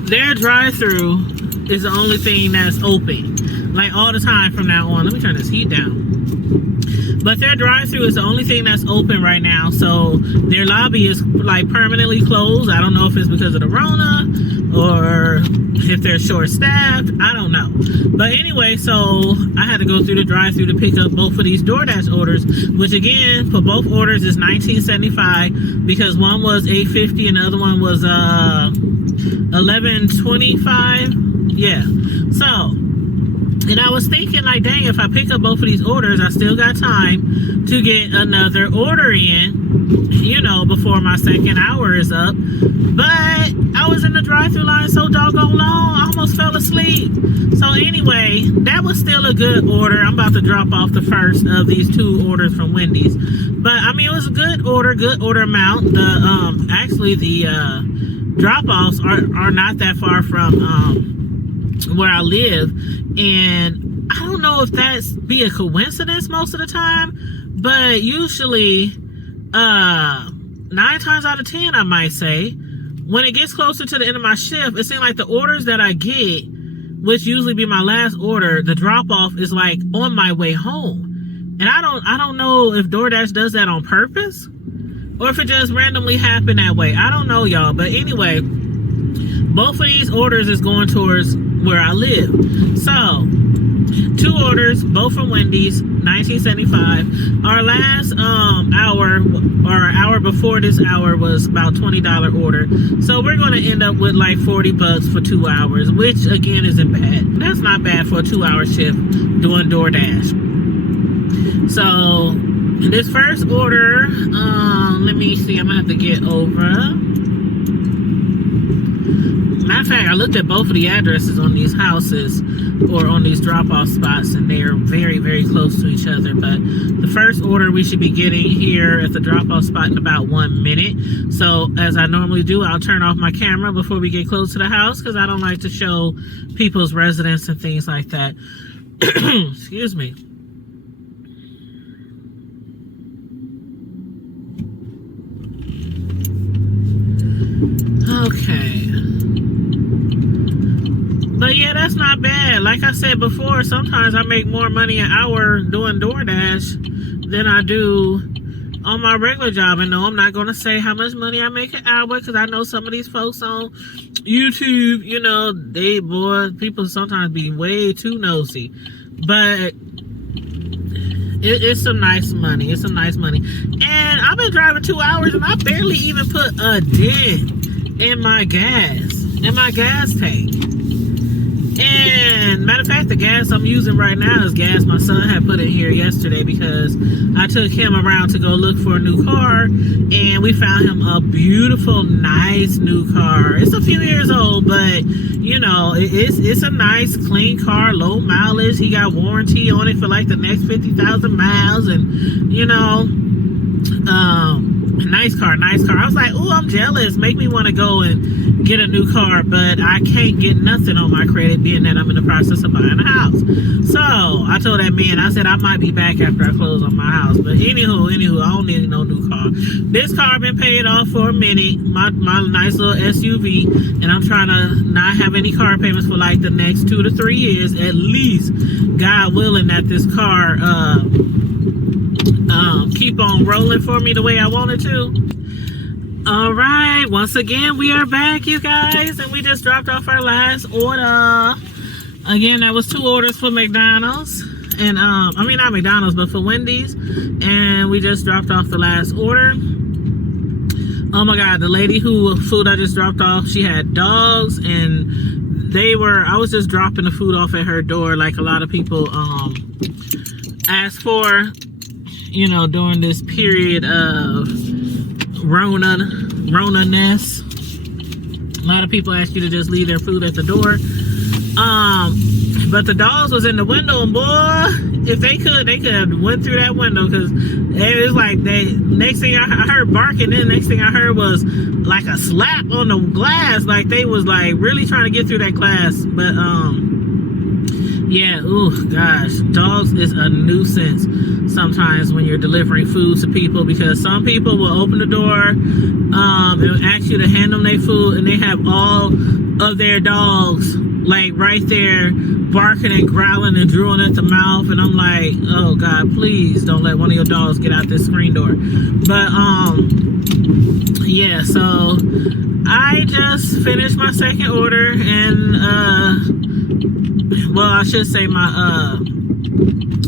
their drive-thru is the only thing that's open. Like, all the time from now on. Let me turn this heat down. But their drive-thru is the only thing that's open right now. So their lobby is permanently closed. I don't know if it's because of the Rona or if they're short-staffed. I don't know. But anyway, so I had to go through the drive-thru to pick up both of these DoorDash orders, which again, for both orders is $19.75 because one was $8.50 and the other one was $11.25. Yeah. So, and I was thinking, dang, if I pick up both of these orders, I still got time to get another order in, before my second hour is up. But I was in the drive-thru line so doggone long, I almost fell asleep. So anyway, that was still a good order. I'm about to drop off the first of these two orders from Wendy's. But, it was a good order amount. The drop-offs are not that far from where I live, and I don't know if that's be a coincidence most of the time, but usually 9 times out of 10, I might say, when it gets closer to the end of my shift, it seems like the orders that I get, which usually be my last order, the drop off is like on my way home. And I don't know if DoorDash does that on purpose or if it just randomly happened that way. I don't know, y'all. But anyway, both of these orders is going towards where I live. So 2 orders, both from Wendy's, $19.75. Our last hour, or hour before this hour, was about $20 order. So we're going to end up with like $40 for 2 hours, which again isn't bad. That's not bad for a 2-hour shift doing DoorDash. So this first order, let me see, I'm gonna have to get over. Matter of fact, I looked at both of the addresses on these houses, or on these drop-off spots, and they're very, very close to each other. But the first order we should be getting here at the drop-off spot in about 1 minute. So as I normally do, I'll turn off my camera before we get close to the house, because I don't like to show people's residence and things like that. Excuse me. Okay. But yeah, that's not bad. Like I said before, sometimes I make more money an hour doing DoorDash than I do on my regular job. And no, I'm not going to say how much money I make an hour, because I know some of these folks on YouTube, you know, people sometimes be way too nosy. But it's some nice money. It's some nice money. And I've been driving 2 hours and I barely even put a dent in my gas tank. And matter of fact, the gas I'm using right now is gas my son had put in here yesterday, because I took him around to go look for a new car, and we found him a beautiful, nice new car. It's a few years old, but you know, it's a nice, clean car, low mileage. He got warranty on it for like the next 50,000 miles, and you know, nice car. I was like, oh, I'm jealous. Make me want to go and get a new car, but I can't get nothing on my credit, being that I'm in the process of buying a house. So I told that man, I said I might be back after I close on my house. But anywho, I don't need no new car. This car been paid off for a minute, my nice little SUV, and I'm trying to not have any car payments for like the next 2 to 3 years at least. God willing that this car keep on rolling for me the way I want it to. All right, once again we are back, you guys, and we just dropped off our last order. Again, that was 2 orders for McDonald's, and I mean not McDonald's, but for Wendy's, and we just dropped off the last order. Oh my God, the lady who food I just dropped off, she had dogs, and I was just dropping the food off at her door like a lot of people asked for, you know, during this period of Rona-ness. A lot of people ask you to just leave their food at the door. But the dogs was in the window, and boy, if they could have went through that window, because it was like next thing I heard barking, then next thing I heard was like a slap on the glass, like they was like really trying to get through that glass. But yeah, ooh, gosh, dogs is a nuisance sometimes when you're delivering food to people, because some people will open the door and ask you to hand them their food, and they have all of their dogs like right there barking and growling and drooling at the mouth, and I'm like, oh God, please don't let one of your dogs get out this screen door. But yeah, so I just finished my second order, and well, I should say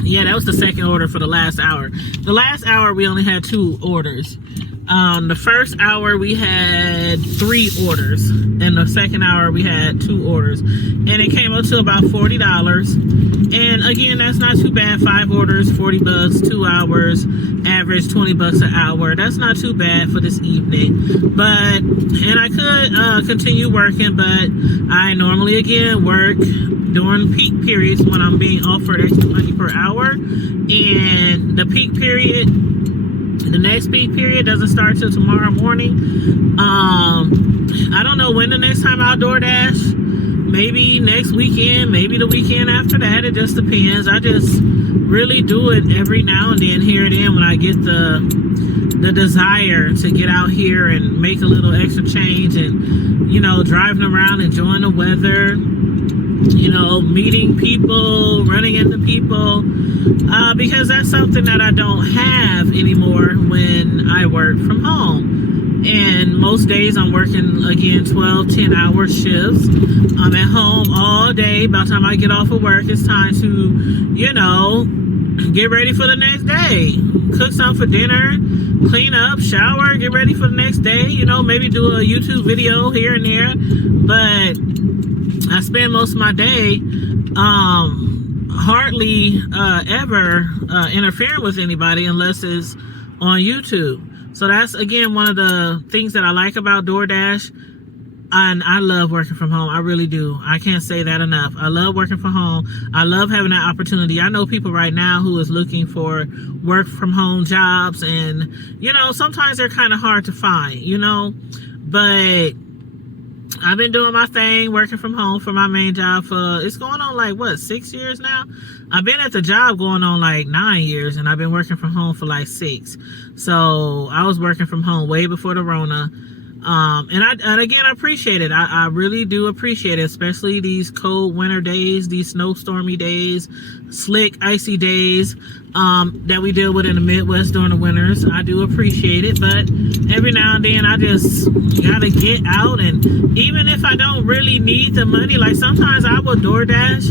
yeah, that was the second order for the last hour. The last hour we only had 2 orders. The first hour we had 3 orders, and the second hour we had 2 orders, and it came up to about $40. And again, that's not too bad. 5 orders, $40, 2 hours, average $20 an hour. That's not too bad for this evening. But and I could continue working, but I normally again work during peak periods when I'm being offered extra money per hour, and the peak period, the next peak period doesn't start till tomorrow morning. I don't know when the next time I'll DoorDash. maybe next weekend, maybe the weekend after that. It just depends. I just really do it every now and then, here and then, when I get the desire to get out here and make a little extra change, and, you know, driving around, enjoying the weather, you know, meeting people, running into people, because that's something that I don't have anymore when I work from home. And most days I'm working, again, 12, 10-hour shifts. I'm at home all day. By the time I get off of work, it's time to, you know, get ready for the next day. Cook something for dinner, clean up, shower, get ready for the next day. You know, maybe do a YouTube video here and there. But I spend most of my day hardly ever interfering with anybody unless it's on YouTube. So that's, again, one of the things that I like about DoorDash. And I love working from home. I really do. I can't say that enough. I love working from home. I love having that opportunity. I know people right now who is looking for work from home jobs, and, you know, sometimes they're kind of hard to find, you know, but I've been doing my thing, working from home for my main job for, it's going on like, what, 6 years now? I've been at the job going on like 9 years, and I've been working from home for like 6. So I was working from home way before the Rona. And again, I appreciate it. I really do appreciate it, especially these cold winter days, these snowstormy days, slick, icy days, that we deal with in the Midwest during the winters. I do appreciate it, but every now and then I just gotta get out, and even if I don't really need the money, like sometimes I will DoorDash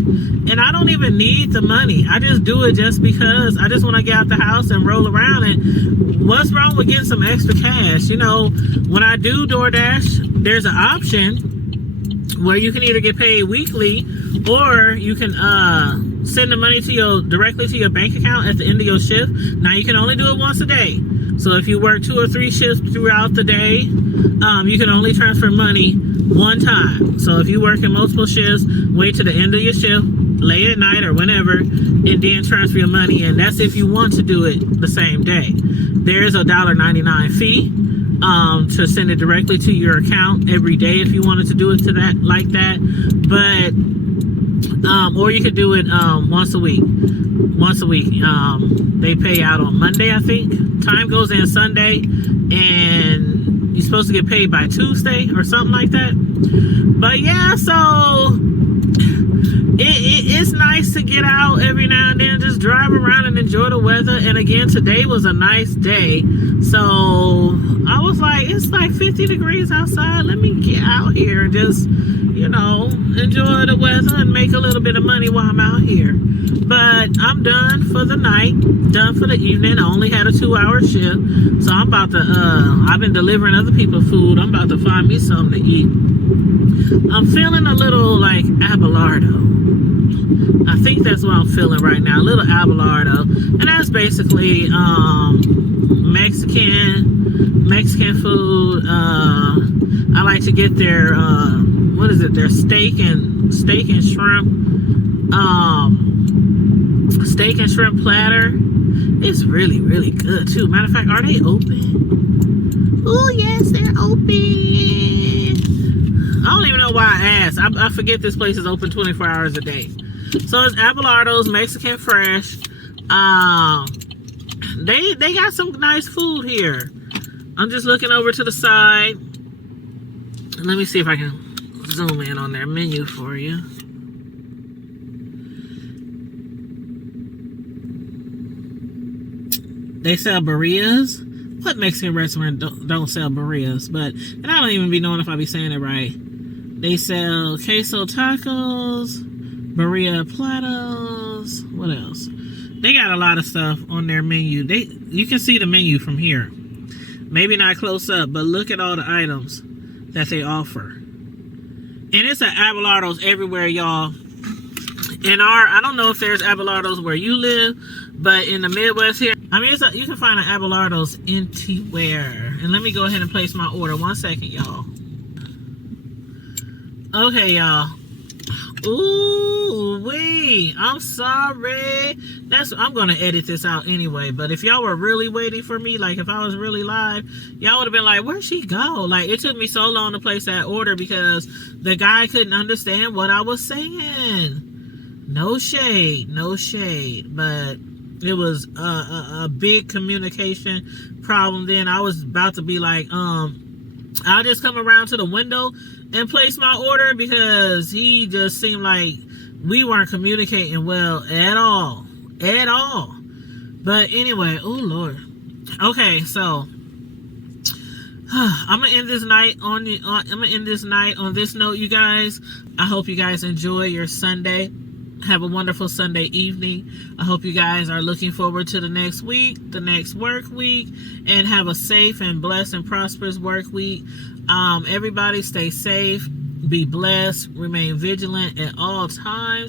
and I don't even need the money. I just do it just because I just want to get out the house and roll around. And what's wrong with getting some extra cash? You know, when I do DoorDash, there's an option where you can either get paid weekly, or you can send the money to directly to your bank account at the end of your shift. Now, you can only do it once a day. So if you work 2 or 3 shifts throughout the day, you can only transfer money one time. So if you work in multiple shifts, wait to the end of your shift, late at night or whenever, and then transfer your money in. That's if you want to do it the same day. There is a $1.99 fee to send it directly to your account every day if you wanted to do it to that, like that. But or you could do it once a week. They pay out on Monday, I think. Time goes in Sunday, and you're supposed to get paid by Tuesday or something like that. But yeah, so it's nice to get out every now and then, just drive around and enjoy the weather. And again, today was a nice day, so I was like, it's like 50 degrees outside, let me get out here and just, you know, enjoy the weather and make a little bit of money while I'm out here. But I'm done for the night, done for the evening. I only had a 2-hour shift, so I'm about to I've been delivering other people food. I'm about to find me something to eat. I'm feeling a little like Abelardo. I think that's what I'm feeling right now, a little Abelardo. And that's basically Mexican food. I like to get their what is it, their steak and shrimp platter. It's really, really good too. Matter of fact, are they open? Oh yes, they're open. I don't even know why I asked. I forget this place is open 24 hours a day. So it's Abelardo's Mexican Fresh. They got some nice food here. I'm just looking over to the side. Let me see if I can zoom in on their menu for you. They sell birrias. What Mexican restaurant don't sell birrias? And I don't even be knowing if I be saying it right. They sell queso tacos, birria platos. What else? They got a lot of stuff on their menu. You can see the menu from here. Maybe not close up, but look at all the items that they offer. And it's an Abelardo's everywhere, y'all. I don't know if there's Abelardo's where you live, but in the Midwest here, I mean, you can find an Abelardo's anywhere. And let me go ahead and place my order. 1 second, y'all. Okay, y'all. Ooh, wait. sorry. I'm sorry. I'm gonna edit this out anyway. But if y'all were really waiting for me, like if I was really live, y'all would have been like, where'd she go? Like, it took me so long to place that order because the guy couldn't understand what I was saying. No shade, but it was a big communication problem. Then I was about to be like, I'll just come around to the window and place my order, because he just seemed like we weren't communicating well at all. But anyway, oh Lord. Okay, so I'm gonna end this night on this note, you guys. I hope you guys enjoy your Sunday. Have a wonderful Sunday evening. I hope you guys are looking forward to the next week, the next work week, and have a safe and blessed and prosperous work week. Everybody stay safe, be blessed, remain vigilant at all times.